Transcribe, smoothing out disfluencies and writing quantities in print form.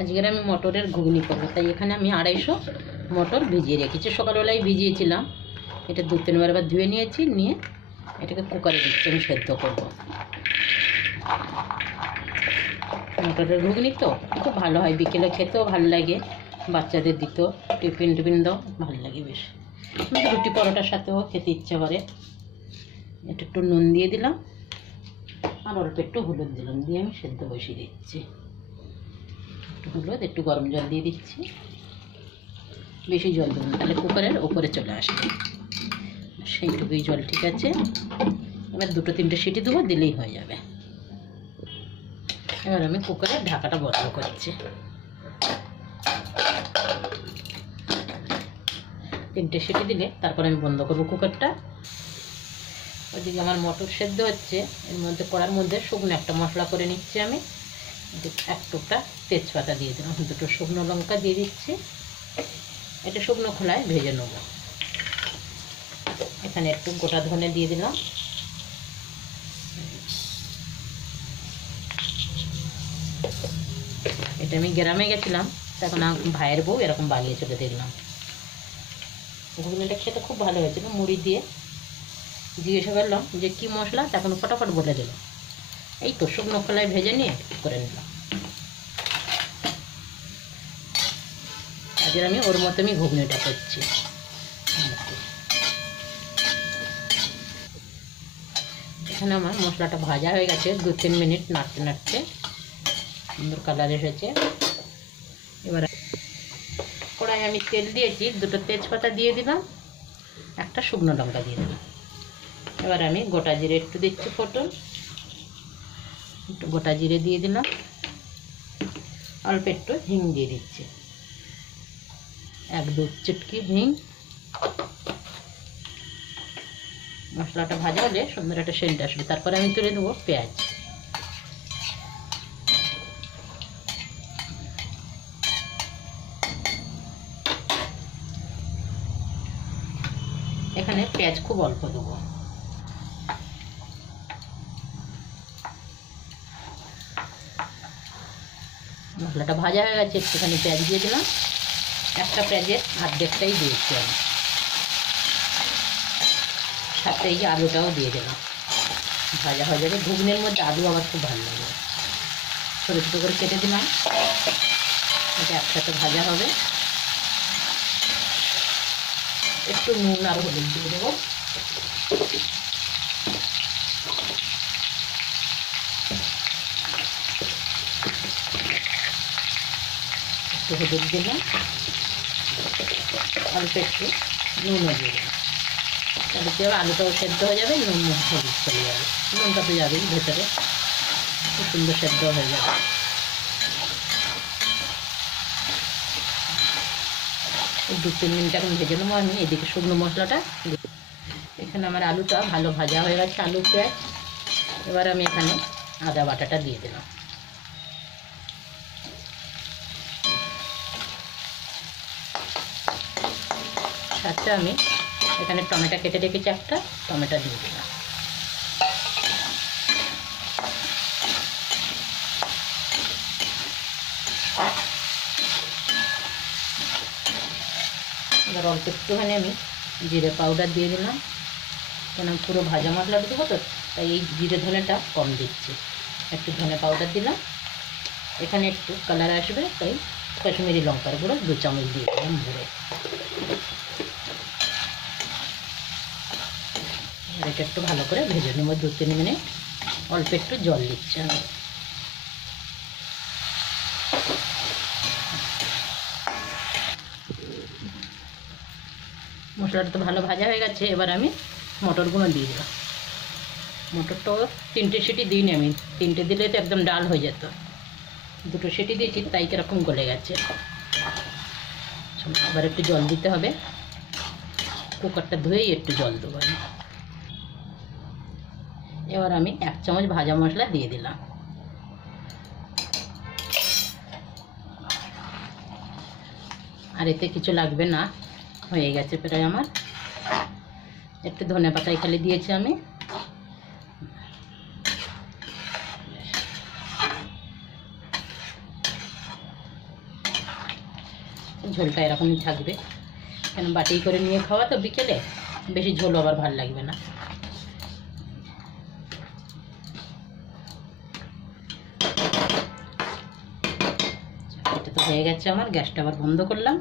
আজকের আমি মটরের ঘুগনি করবো, তাই এখানে আমি 250 মটর ভিজিয়ে রেখেছি। সকালবেলায় ভিজিয়েছিলাম, এটা 2-3 বার ধুয়ে নিয়েছি, নিয়ে এটাকে কুকারে দিচ্ছি, আমি সেদ্ধ করবো। মটরের ঘুগনি তো খুব ভালো হয়, বিকেলে খেতেও ভালো লাগে, বাচ্চাদের দিতেও টিফিন দাও ভালো লাগে বেশ। রুটি পরোটার সাথেও খেতে ইচ্ছা করে। এটা একটু নুন দিয়ে দিলাম আর অল্প একটু হলুদ দিলাম, দিয়ে আমি সেদ্ধ বসিয়ে দিচ্ছি। একটু হলুদ, একটু গরম জল দিয়ে দিচ্ছি, বেশি জল দেবো না, তাহলে কুকারের ওপরে চলে আসবে, সেইটুকুই জল ঠিক আছে। এবার 2-3টে সিটি দেবো, দিলেই হয়ে যাবে। এবার আমি কুকারের ঢাকাটা বন্ধ করছি। 3টে সিটি দিলে তারপর আমি বন্ধ করবো কুকারটা। ওইদিকে আমার মটর সেদ্ধ হচ্ছে, এর মধ্যে কড়ার মধ্যে শুকনো একটা মশলা করে নিচ্ছি আমি। এক টুকটা তেজপাতা দিয়ে দিলাম, 2টো শুকনো লঙ্কা দিয়ে দিচ্ছি। এটা শুকনো খোলায় ভেজে নেব। এখানে একটু গোটা ধনে দিয়ে দিলাম। এটা আমি গ্রামে গেছিলাম, তখন ভাইয়ের বউ এরকম বানিয়ে চলে দেখলাম। ঘুগনিটা খেতে খুব ভালো হয়েছিল, মুড়ি দিয়ে। জিজ্ঞেস করলাম যে কী মশলা, তখন ফটাফট বলে দিল, এই তো শুকনো খোলায় ভেজে নিয়ে করে নিলাম। আজকে আমি ওর মতো আমি ঘুগনিটা করছি। এখানে আমার মশলাটা ভাজা হয়ে গেছে, 2-3 মিনিট নাড়তে নাড়তে সুন্দর কালার এসেছে। এবার কড়াই আমি তেল দিয়েছি, 2টো তেজপাতা দিয়ে দিলাম, একটা শুকনো লঙ্কা দিয়ে দিলাম। এবার আমি গোটা জিরে একটু দিচ্ছি ফোড়ন, একটু গোটা জিরে দিয়ে দিলাম, অল্প একটু হিং দিয়ে দিচ্ছি, 1-2 চুটকি হিং। মশলাটা ভাজা হলে সুন্দর একটা সেন্ট আসবে, তারপরে আমি তুলে দেবো পেঁয়াজ। এখানে পেঁয়াজ খুব অল্প দেবো। মশলাটা ভাজা হয়ে গেছে, একটুখানি পেঁয়াজ দিয়ে দিলাম, একটা পেঁয়াজের অর্ধেকটাই দিয়েছি আমি, সাথে এই যে আলুটাও দিয়ে দিলাম। ভাজা হয়ে যাবে, ঘুগনির মধ্যে আলু আবার খুব ভালো লাগে। ছোটো ছোটো করে কেটে দিলাম, এটা একসাথে ভাজা হবে। একটু নুন আর হলুদ দিয়ে দেবো। একটু হলুদ দিলাম, অল্প একটু নুনও দিয়ে দিলাম, তাহলে কি হবে, আলুটাও সেদ্ধ হয়ে যাবে, নুন হলুদ চলে যাবে, নুনটা তো যাবেই ভেতরে, খুব সুন্দর সেদ্ধ হয়ে যাবে। 2-3 মিনিট এখন ভেজে নেবো আমি। এদিকে শুকনো মশলাটা, এখানে আমার আলুটা ভালো ভাজা হয়ে গেছে, আলু পেঁয়াজ। এবার আমি এখানে আদা বাটাটা দিয়ে দিলাম। সাথে আমি এখানে টমেটো কেটে রেখেছি, একটা টমেটো দিয়ে দিলাম। এবার অল্প একটুখানি আমি জিরে পাউডার দিয়ে দিলাম, কেন পুরো ভাজা মশলাটা দেবো তো, তাই এই জিরে ধনেটা কম দিচ্ছি। একটু ধনে পাউডার দিলাম, এখানে একটু কালার আসবে তাই কাশ্মীরি লঙ্কার গুঁড়ো 2 চামচ দিয়ে দিলাম ভরে। এটা একটু ভালো করে ভেজে নেব 2-3 মিনিট। অল্প একটু জল দিচ্ছি আমি। মশলাটা তো ভালো ভাজা হয়ে গেছে, এবার আমি মটরগুলো দিয়ে দিলাম। মটরটাও 3টে সিটি দিইনি আমি, 3টে দিলে তো একদম ডাল হয়ে যেত, 2টো সিটি দিয়েছি তাই কীরকম গলে গেছে। আবার একটু জল দিতে হবে, কুকারটা ধুয়েই একটু জল দেবো আমি। এবার আমি 1 চামচ ভাজা মশলা দিয়ে দিলাম। আর এতে কিছু লাগবে না, হয়ে গেছে প্রায় আমার। একটু ধনে পাতায় খালি দিয়েছি আমি। ঝোলটা এরকমই থাকবে, কেন বাটি করে নিয়ে খাওয়া তো বিকেলে, বেশি ঝোল আবার ভালো লাগবে না। এটা তো হয়ে গেছে আমার, গ্যাসটা আবার বন্ধ করলাম।